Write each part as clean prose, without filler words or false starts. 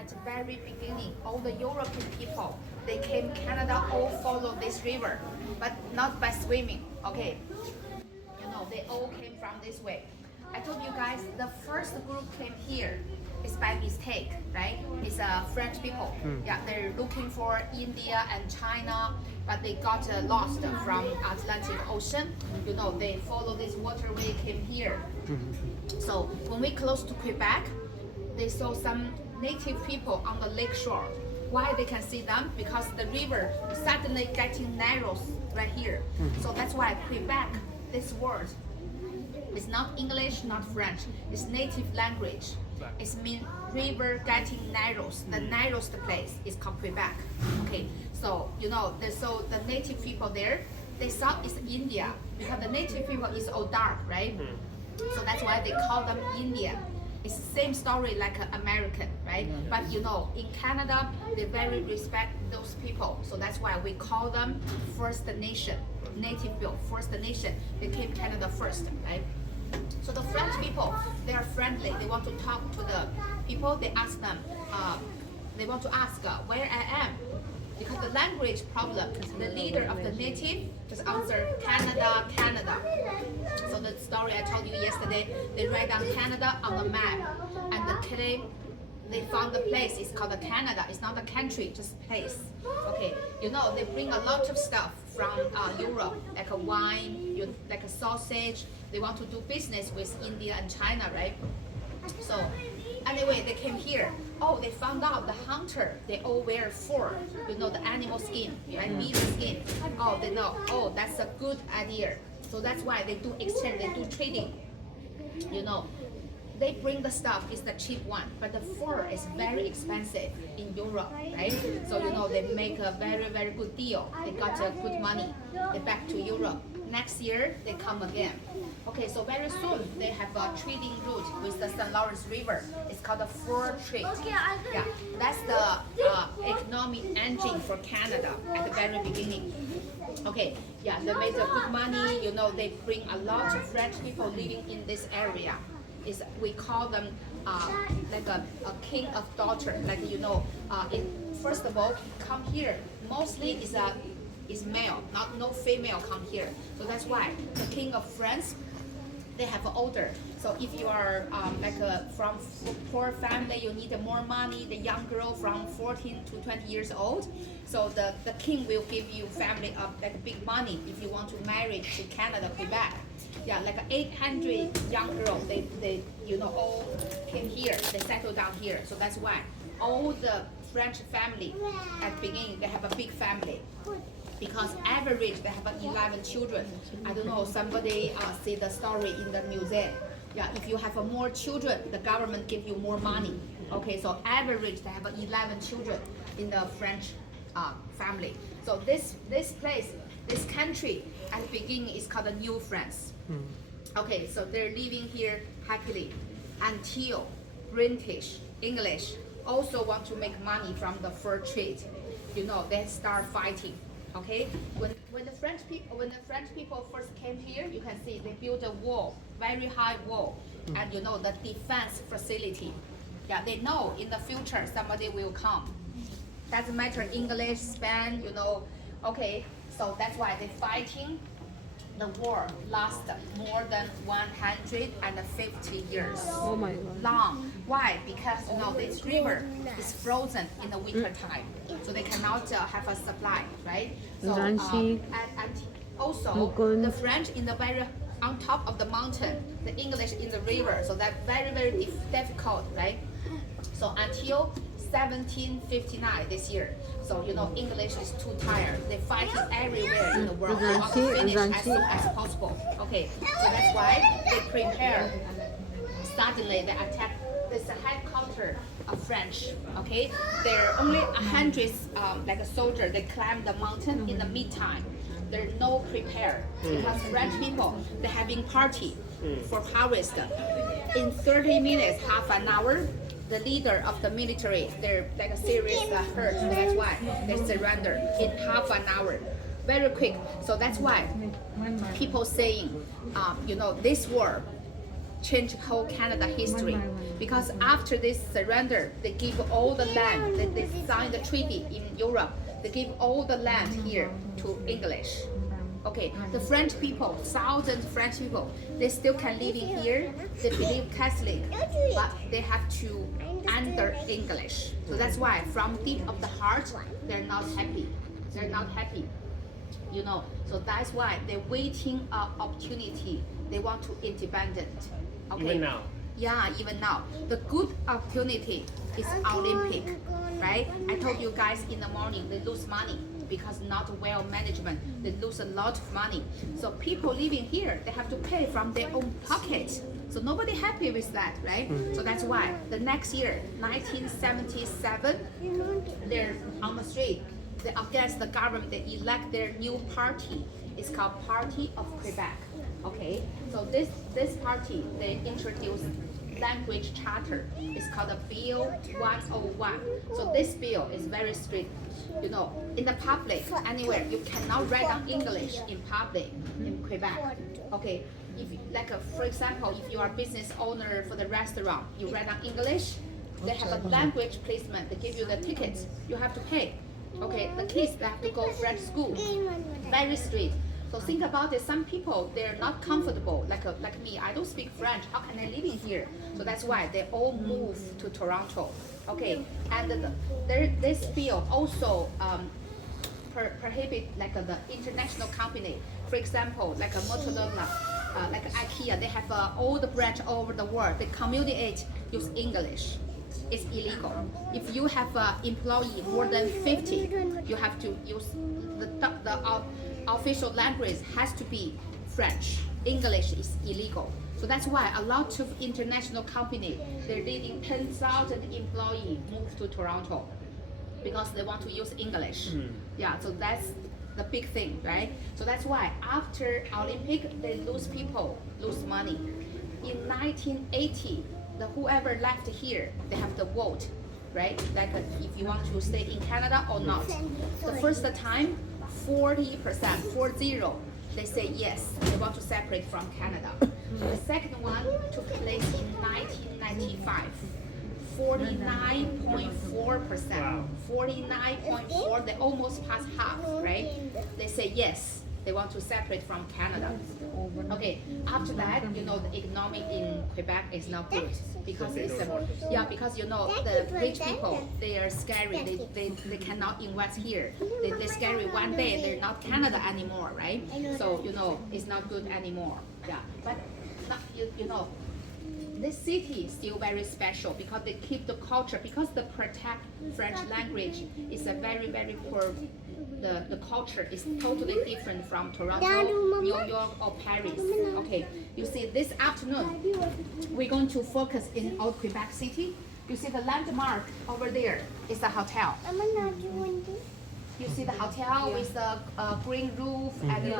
at the very beginning, all the European people, they came Canada, all follow this river, but not by swimming, okay? They all came from this way. I told you guys, the first group came here is by mistake, right? It's French people. Yeah, they're looking for India and China, but they got lost from Atlantic Ocean. They follow this waterway, came here. So when we close to Quebec, they saw some native people on the lake shore. Why they can see them? Because the river suddenly getting narrows right here. So that's why Quebec, this word, is not English, not French. It's native language. It means river getting narrows. The narrowest place is called Quebec. Okay, so the native people there, they thought it's India because the native people is all dark, right? So that's why they call them Indian. It's the same story like American, right? But in Canada, they very respect those people. So that's why we call them First Nation, native people, First Nation. They came Canada first, right? So the French people, they are friendly. They want to talk to the people. They ask them, they want to ask where I am. Because the language problem, the leader of the native just answer Canada, Canada. So the story I told you yesterday, they write down Canada on the map, and the claim they found the place is called Canada. It's not a country, just place. Okay, they bring a lot of stuff from Europe, like a wine, like a sausage. They want to do business with India and China, right? So anyway, they came here. Oh, they found out the hunter, they all wear fur, the animal skin, right? Meat skin. Oh, they know, oh, that's a good idea. So that's why they do exchange, they do trading. They bring the stuff, is the cheap one, but the fur is very expensive in Europe, right? So they make a very, very good deal. They got good money. They back to Europe. Next year, they come again. Okay, so very soon, they have a trading route with the St. Lawrence River. It's called the fur trade. Yeah, that's the economic engine for Canada at the very beginning. Okay, yeah, they made good money. They bring a lot of French people living in this area. We call them like a king of daughter. Like first of all, come here. Mostly is male, no female come here. So that's why the king of France, they have an order. So if you are from poor family, you need more money. The young girl from 14 to 20 years old. So the king will give you family like big money if you want to marry to Canada, Quebec. Yeah, like 800 young girls, they all came here, they settled down here. So that's why all the French family at the beginning, they have a big family. Because average, they have 11 children. I don't know, somebody see the story in the museum. Yeah, if you have more children, the government give you more money. Okay, so average, they have 11 children in the French family. So this place, this country, at the beginning is called the New France. Okay, so they're living here happily until British, English also want to make money from the fur trade. They start fighting. Okay, when the French people first came here, you can see they built a wall, very high wall, and the defense facility. Yeah, they know in the future somebody will come. Doesn't matter English, Spanish, Okay, so that's why they fighting. The war lasted more than 150 years. Oh my God. Long. Why? Because this river is frozen in the winter time, so they cannot have a supply, right? So and also the French in the very on top of the mountain, the English in the river, so that's very, very difficult, right? So until 1759 this year. So English is too tired. They fight everywhere in the world. They want to finish as soon as possible. Okay, so that's why they prepare. Suddenly they attack this headquarters of French. Okay, there are only 100 like a soldier. They climb the mountain in the midtime. There's no prepare because French people they're having party for harvest. In 30 minutes, half an hour. The leader of the military, they're like a serious hurt, so that's why they surrender in half an hour, very quick. So that's why people saying, this war change whole Canada history. Because after this surrender, they give all the land, they signed the treaty in Europe, they give all the land here to English. Okay, the French people, thousands of French people, they still can live in here, they believe Catholic, but they have to under English. So that's why from deep of the heart, they're not happy. They're not happy. You know, so that's why they're waiting an opportunity. They want to independent. Okay. Even now. Yeah, even now. The good opportunity is Olympic, right? I told you guys in the morning they lose money because not well management. They lose a lot of money. So people living here, they have to pay from their own pocket. So nobody happy with that, right? So that's why the next year, 1977, they're on the street. They against the government. They elect their new party. It's called Party of Quebec. Okay, so this party, they introduced language charter. It's called the Bill 101. So this bill is very strict. You know, in the public, anywhere, you cannot write down English in public in Quebec. Okay, if like for example, if you are a business owner for the restaurant, you write down English. They have a language placement. They give you the tickets. You have to pay. Okay, the kids they have to go French school. Very strict. So think about it. Some people they're not comfortable. Like me, I don't speak French. How can I live in here? So that's why they all move to Toronto. Okay, and this bill also prohibit like the international company. For example, like a Motorola, like IKEA, they have all the branch all over the world. They communicate use English. It's illegal. If you have an employee more than 50, you have to use the official language has to be French. English is illegal. So that's why a lot of international companies, they're leading 10,000 employees move to Toronto because they want to use English. Yeah, so that's the big thing, right? So that's why after Olympic, they lose people, lose money. In 1980, whoever left here, they have to vote, right? Like if you want to stay in Canada or not. The first time, 40%, 40, they say yes, they want to separate from Canada. The second one took place in 1995. 49.4%. 49.4, they almost passed half, right? They say yes, they want to separate from Canada. Okay, after that, you know, the economic in Quebec is not good because it's because you know the rich people, they are scary. They cannot invest here. They're scary. One day they're not Canada anymore, right? So you know it's not good anymore. Yeah, but you know. This city is still very special because they keep the culture, because they protect French language. It's a very, very poor. The culture is totally different from Toronto, New York, or Paris. Okay, you see this afternoon, we're going to focus in old Quebec City. You see the landmark over there is a hotel. You see the hotel with the green roof and the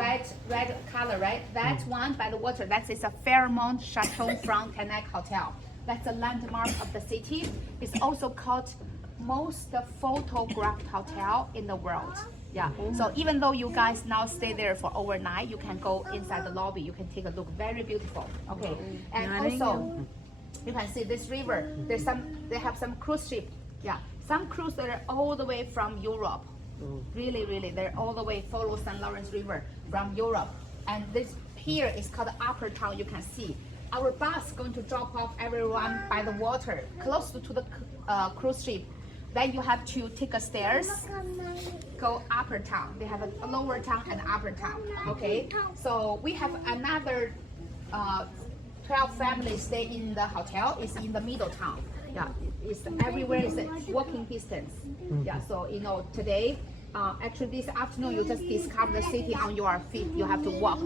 red color, right? That one by the water, that is a Fairmont Chateau Frontenac Hotel. That's a landmark of the city. It's also called most photographed hotel in the world. Yeah, so even though you guys now stay there for overnight, you can go inside the lobby. You can take a look, very beautiful. Okay, and also you can see this river. They have some cruise ship. Yeah, some cruise that are all the way from Europe. Really, they're all the way follow St. Lawrence River from Europe. And this here is called Upper Town. You can see our bus going to drop off everyone by the water, close to the cruise ship. Then you have to take a stairs, go Upper Town. They have a Lower Town and Upper Town. Okay, so we have another 12 families stay in the hotel. It's in the middle town. Yeah, it's everywhere is walking distance. Yeah, so you know today, actually this afternoon you just discover the city on your feet. You have to walk.